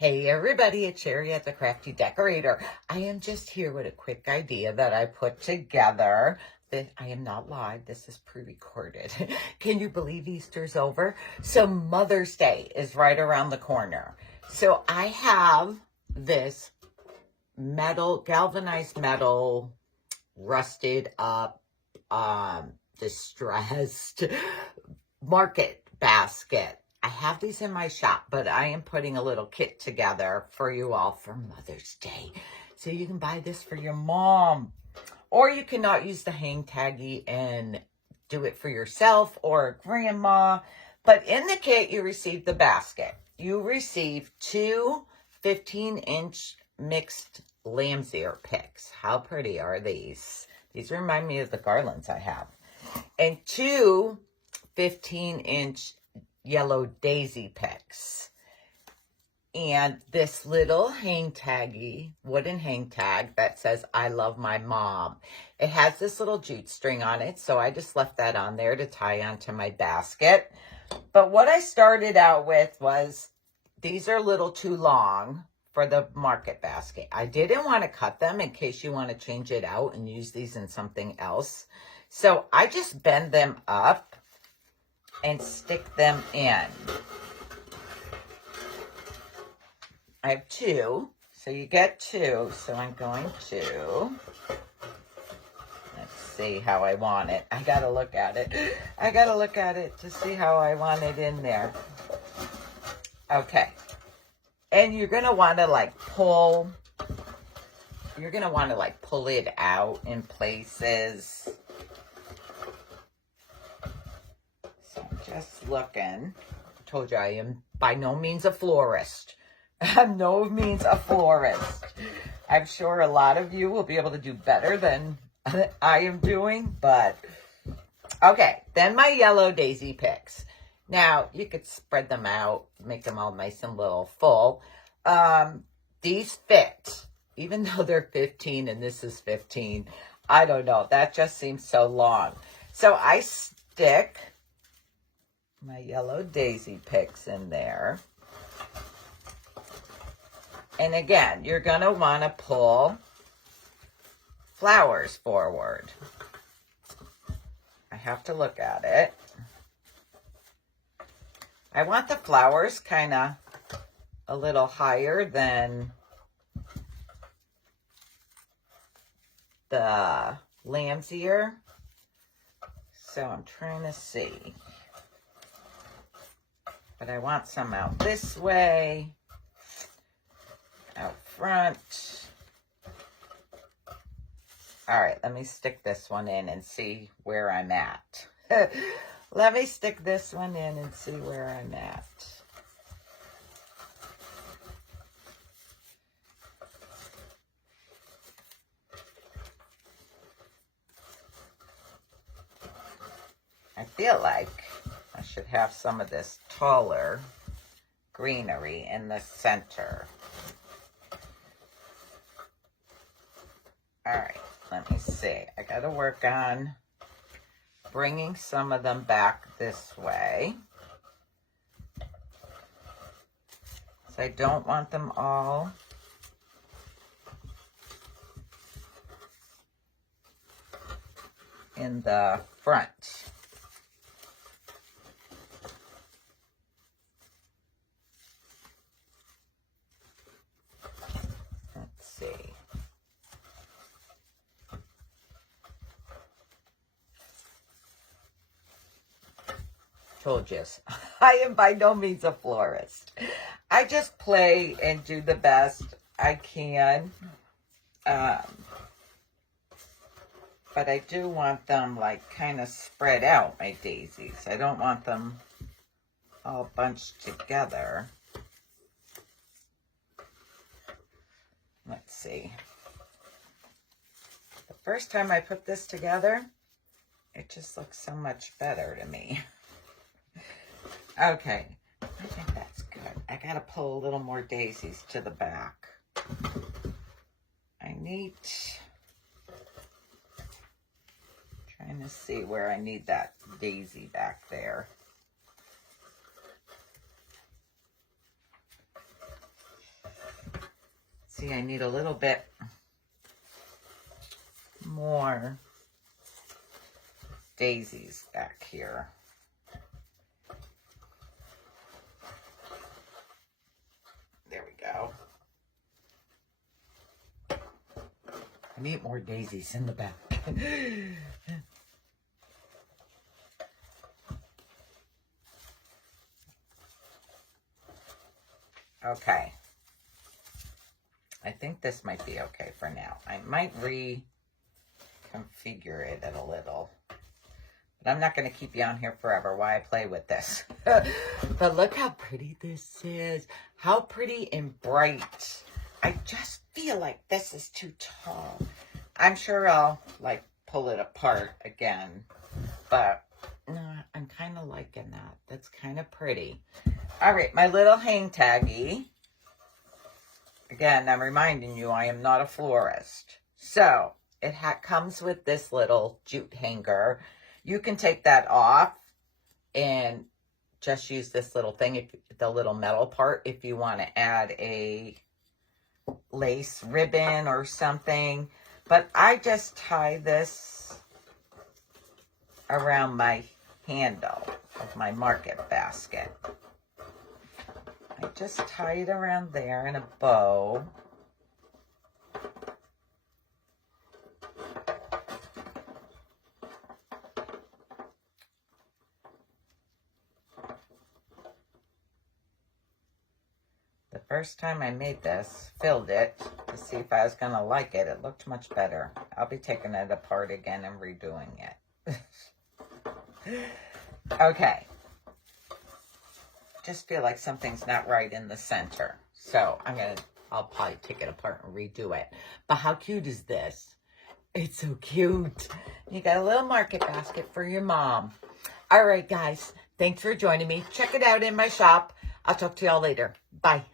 Hey everybody, it's Sherry at the Crafty Decorator. I am just here with a quick idea that I put together. That I am not live, this is pre-recorded. Can you believe Easter's over? So Mother's Day is right around the corner. So I have this galvanized metal, rusted up, distressed market basket. I have these in my shop, but I am putting a little kit together for you all for Mother's Day. So you can buy this for your mom. Or you cannot use the hang taggy and do it for yourself or grandma. But in the kit, you receive the basket. You receive two 15-inch mixed lamb's ear picks. How pretty are these? These remind me of the garlands I have. And two 15-inch yellow daisy picks. And this little wooden hang tag that says, I love my mom. It has this little jute string on it, so I just left that on there to tie onto my basket. But what I started out with was, these are a little too long for the market basket. I didn't want to cut them in case you want to change it out and use these in something else. So I just bend them up and stick them in. I have two, so you get two. So I'm going to, let's see how I want it. I gotta look at it. I gotta look at it to see how I want it in there. Okay. And you're gonna want to pull it out in places. So I'm just looking. I told you I am by no means a florist. I'm no means a florist. I'm sure a lot of you will be able to do better than I am doing, but okay. Then my yellow daisy picks. Now, you could spread them out, make them all nice and little full. These fit, even though they're 15 and this is 15. I don't know. That just seems so long. So I stick my yellow daisy picks in there. And again, you're going to want to pull flowers forward. I have to look at it. I want the flowers kind of a little higher than the lamb's ear. So I'm trying to see. But I want some out this way. Out front. All right, let me stick this one in and see where I'm at. Let me stick this one in and see where I'm at. I feel like I should have some of this taller greenery in the center. All right, let me see. I got to work on bringing some of them back this way. So I don't want them all in the front. Let's see. Told you, I am by no means a florist. I just play and do the best I can. But I do want them kind of spread out, my daisies. I don't want them all bunched together. Let's see. The first time I put this together, it just looks so much better to me. Okay, I think that's good. I gotta pull a little more daisies to the back. I need, trying to see where I need that daisy back there. See, I need a little bit more daisies back here. There we go. I need more daisies in the back. Okay. I think this might be okay for now. I might reconfigure it a little. But I'm not going to keep you on here forever while I play with this. But look how pretty this is. How pretty and bright. I just feel like this is too tall. I'm sure I'll, like, pull it apart again. But, no, I'm kind of liking that. That's kind of pretty. All right, my little hang taggy. Again, I'm reminding you, I am not a florist. So, it comes with this little jute hanger. You can take that off and just use this little thing, the little metal part, if you want to add a lace ribbon or something. But I just tie this around my handle of my market basket. I just tie it around there in a bow. The first time I made this, filled it to see if I was going to like it. It looked much better. I'll be taking it apart again and redoing it. Okay. Just feel like something's not right in the center. So I'll probably take it apart and redo it. But how cute is this? It's so cute. You got a little market basket for your mom. All right, guys. Thanks for joining me. Check it out in my shop. I'll talk to y'all later. Bye.